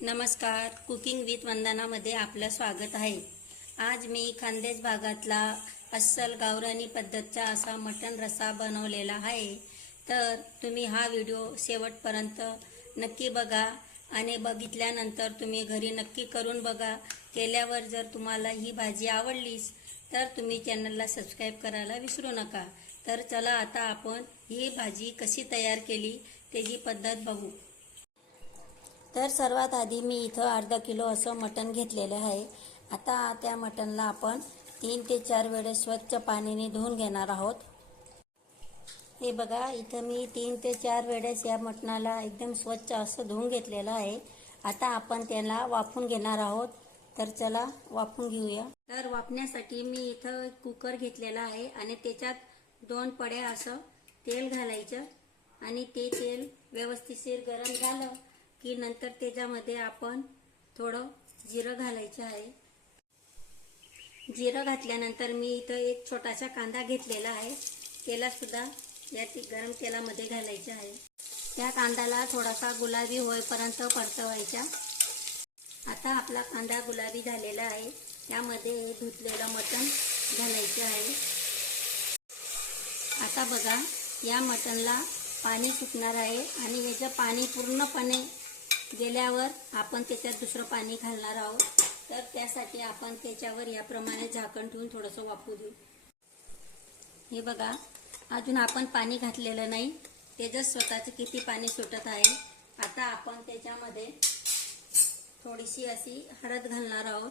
नमस्कार. Cooking with वंदनामध्ये आपलं स्वागत आहे. आज मी खानदेश भागातला अस्सल गावरानी पद्धतचा असा मटण रस्सा बनवलेला आहे. तर तुम्ही हा व्हिडिओ शेवटपर्यंत नक्की बघा आणि बघितल्यानंतर तुम्ही घरी नक्की करून बघा. केल्यावर जर तुम्हाला ही भाजी आवडलीच तर तुम्ही चॅनलला सबस्क्राईब करायला विसरू नका. तर चला आता आपण ही भाजी कशी तयार केली त्याची पद्धत बघू. तर सर्वात आधी मी इथं अर्धा किलो असं मटण घेतलेलं आहे. आता त्या मटणला आपण तीन ते चार वेळेस स्वच्छ पाण्याने धुवून घेणार आहोत. हे बघा इथं मी तीन ते चार वेळेस या मटणाला एकदम स्वच्छ असं धुवून घेतलेलं आहे. आता आपण त्याला वाफून घेणार आहोत. तर चला वाफून घेऊया. तर वाफण्यासाठी मी इथं कुकर घेतलेला आहे आणि त्याच्यात दोन पड्या असं तेल घालायचं आणि ते तेल व्यवस्थितशीर गरम झालं की नंतर त्याच्यामध्ये आपण थोडं जिरं घालायचं आहे. जिरं घातल्यानंतर मी इथं एक छोटासा कांदा घेतलेला आहे. त्याला सुद्धा या ती गरम तेलामध्ये घालायचं आहे. त्या कांद्याला थोडासा गुलाबी होईपर्यंत परतवायचा. आता आपला कांदा गुलाबी झालेला आहे. त्यामध्ये हे धुतलेलं मटण घालायचं आहे. आता बघा या मटणला पाणी सुटणार आहे आणि याचं पाणी पूर्णपणे गेल्यावर आपण त्याच्यात दुसरं पाणी घालणार आहोत. तर त्यासाठी आपण त्याच्यावर याप्रमाणे झाकण ठेवून थोडंसं वापरू देऊ. हे बघा अजून आपण पाणी घातलेलं नाही. त्याच्यात स्वतःचं किती पाणी सुटत आहे. आता आपण त्याच्यामध्ये थोडीशी अशी हळद घालणार आहोत.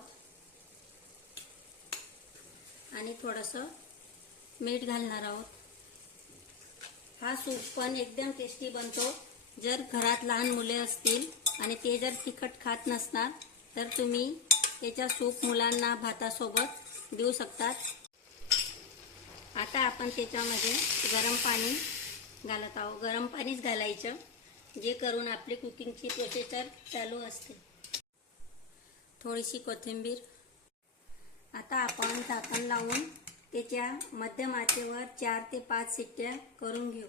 आणि थोडंसं मीठ घालणार आहोत. हा सूप पण एकदम टेस्टी बनतो. जर घरात लहान मुले असतील आणि ते जर तिखट खात नसणार तर तुम्ही त्याचा सूप मुलांना भातासोबत देऊ शकतात. आता आपण त्याच्यामध्ये गरम पाणी घालत आहोत. गरम पाणीच घालायचं जे करून आपली कुकिंगची प्रोसेसर चालू असते. थोडीशी कोथिंबीर. आता आपण झाकण लावून त्याच्या मध्यम आचेवर चार ते पाच सिट्ट्या करून घेऊ.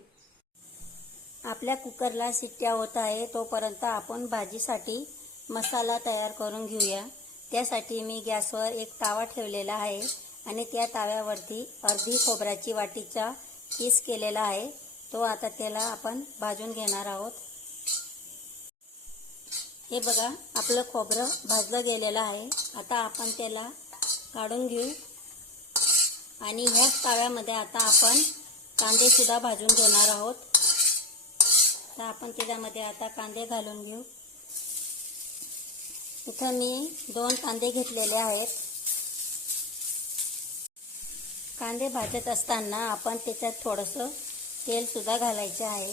आपल्या कुकरला शिट्ट्या होत आहे तोपर्यंत आपण भाजीसाठी मसाला तयार करून घेऊया. त्यासाठी मी गॅसवर एक तावा ठेवलेला आहे आणि त्या ताव्यावरती अर्धी खोबऱ्याची वाटीचा किस केलेला आहे. तो आता त्याला आपण भाजून घेणार आहोत. हे बघा आपलं खोबरं भाजलं गेलेलं आहे. आता आपण त्याला काढून घेऊ. आणि ह्याच ताव्यामध्ये आता आपण कांदेसुद्धा भाजून घेणार आहोत. तर आपण त्याच्यामध्ये आता कांदे घालून घेऊ. इथं मी दोन कांदे घेतलेले आहेत. कांदे भाजत असताना आपण त्याच्यात थोडंसं तेलसुद्धा घालायचं आहे.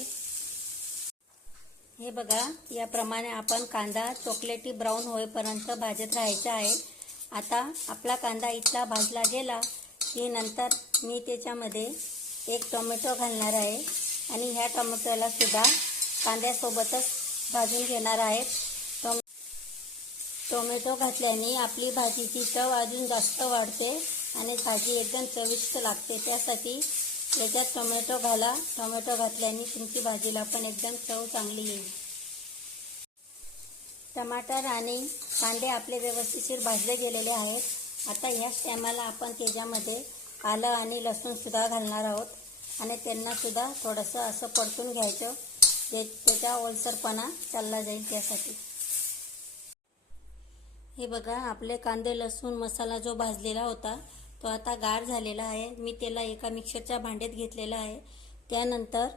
हे बघा याप्रमाणे आपण कांदा चॉकलेटी ब्राऊन होईपर्यंत भाजत राहायचा आहे. आता आपला कांदा इथला भाजला गेला की नंतर मी त्याच्यामध्ये एक टोमॅटो घालणार आहे. आणि ह्या टोमॅटोला सुद्धा कांद्यासोबतच भाजून घेणार आहेत. टोम टोमॅटो घातल्याने आपली भाजीची चव अजून जास्त वाढते आणि भाजी एकदम चविष्ट लागते. त्यासाठी याच्यात टोमॅटो घाला. टोमॅटो घातल्याने तुमची भाजीला पण एकदम चव चांगली येईल. टमाटर आणि कांदे आपले व्यवस्थितशीर भाजले गेलेले आहेत. आता ह्याच टायमाला आपण त्याच्यामध्ये आलं आणि लसूणसुद्धा घालणार आहोत. आणि त्यांनासुद्धा थोडंसं असं परतून घ्यायचं. ते त्याचा ओलसरपणा चालला जाईल त्यासाठी. हे बघा आपले कांदे लसूण मसाला जो भाजलेला होता तो आता गार झालेला आहे. मी त्याला एका मिक्सरच्या भांड्यात घेतलेला आहे. त्यानंतर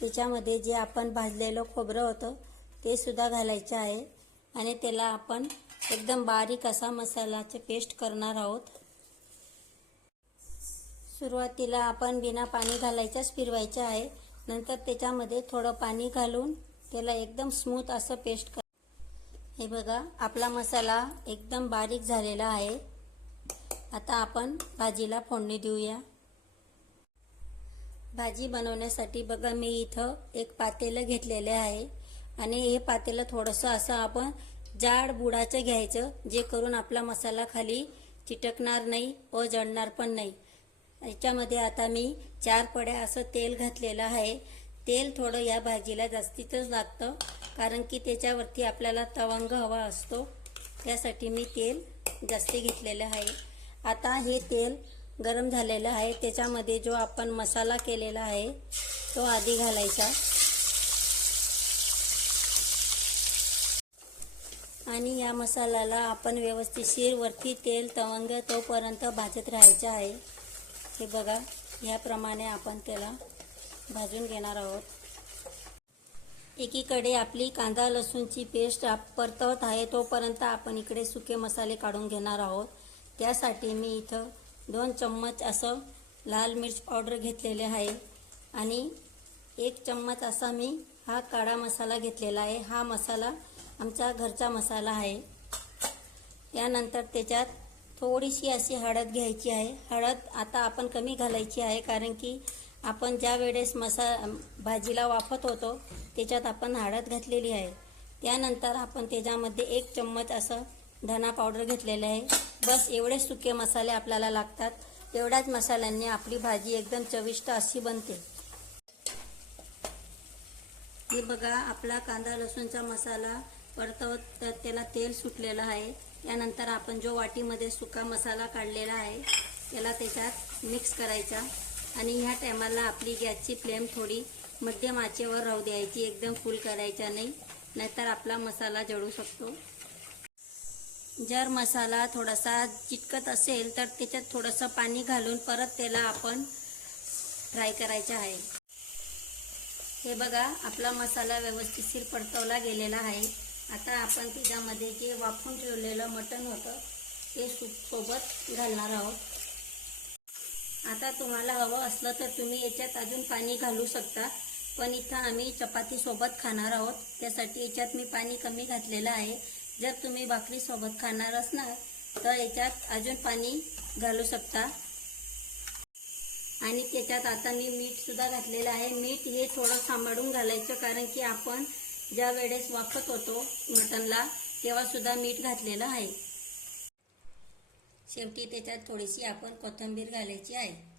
त्याच्यामध्ये जे आपण भाजलेलं खोबरं होतं ते सुद्धा घालायचं आहे. आणि त्याला आपण एकदम बारीक असा मसाल्याचे पेस्ट करणार आहोत. सुरुवातीला आपण बिना पाणी घालायच्याच फिरवायचं आहे. नंतर त्याच्यामध्ये थोडं पाणी घालून त्याला एकदम स्मूथ असं पेस्ट कर. हे बघा आपला मसाला एकदम बारीक झालेला आहे. आता आपण भाजीला फोडणी देऊया. भाजी बनवण्यासाठी बघा मी इथं एक पातेलं घेतलेलं आहे. आणि हे पातेलं थोडंसं असं आपण जाड बुडाचं घ्यायचं जे करून आपला मसाला खाली चिटकणार नाही व जळणार पण नाही. याच्यामध्ये आता मी चार पड्या असं तेल घातलेलं आहे. तेल थोडं या भाजीला जास्तीतच लागतं कारण की त्याच्यावरती आपल्याला तवंग हवा असतो. त्यासाठी मी तेल जास्त घेतलेलं आहे. आता हे तेल गरम झालेलं आहे. त्याच्यामध्ये जो आपण मसाला केलेला आहे तो आधी घालायचा. आणि या मसाल्याला आपण व्यवस्थितशीर वरती तेल तवंग तोपर्यंत भाजत राहायचं आहे. हे बघा याप्रमाणे आपण त्याला भाजून घेणार आहोत. एकीकडे आपली कांदा लसूणची पेस्ट परतवत आहे तोपर्यंत आपण इकडे सुके मसाले काढून घेणार आहोत. त्यासाठी मी इथं दोन चम्मच असं लाल मिर्च पावडर घेतलेले आहे आणि एक चम्मच असा मी हा काळा मसाला घेतलेला आहे. हा मसाला आमचा घरचा मसाला आहे. त्यानंतर त्याच्यात थोडीशी अशी हळद घ्यायची आहे. हळद आता आपण कमी घालायची आहे कारण की आपण ज्या वेळेस मसा भाजीला वाफत होतो त्याच्यात आपण हळद घातलेली आहे. त्यानंतर आपण त्याच्यामध्ये एक चम्मच असं धना पावडर घेतलेलं आहे. बस एवढे सुके मसाले आपल्याला लागतात. एवढ्याच मसाल्यांनी आपली भाजी एकदम चविष्ट अशी बनते. हे बघा आपला कांदा लसूणचा मसाला परतवत तर त्याला तेल सुटलेलं आहे. त्यानंतर आपण जो वाटीमध्ये सुका मसाला काढलेला आहे त्याला त्याच्यात मिक्स करायचा. आणि ह्या टायमाला आपली गॅसची फ्लेम थोडी मध्यम आचेवर राहू द्यायची एकदम फुल करायचा नाही नाहीतर आपला मसाला जळू शकतो. जर मसाला थोडासा चिटकत असेल तर त्याच्यात थोडंसं पाणी घालून परत त्याला आपण फ्राय करायचं आहे. हे बघा आपला मसाला व्यवस्थितशीर परतवला गेलेला आहे. आता आपण त्याच्यामध्ये जे वाफून ठेवलेलं मटण होतं ते सूप सोबत घालणार आहोत. आता तुम्हाला हवं असलं तर तुम्ही याच्यात अजून पाणी घालू शकता पण इथं आम्ही चपातीसोबत खाणार आहोत. त्यासाठी याच्यात मी पाणी कमी घातलेलं आहे. जर तुम्ही भाकरीसोबत खाणार असणार तर याच्यात अजून पाणी घालू शकता. आणि त्याच्यात आता मी मीठसुद्धा घातलेलं आहे. मीठ हे थोडं सांभाळून घालायचं कारण की आपण ज्या वेळेस वाफत होतो मटनला तेव्हासुद्धा मीठ घातलेलं आहे. शेवटी त्याच्यात थोडीशी आपण कोथिंबीर घालायची आहे.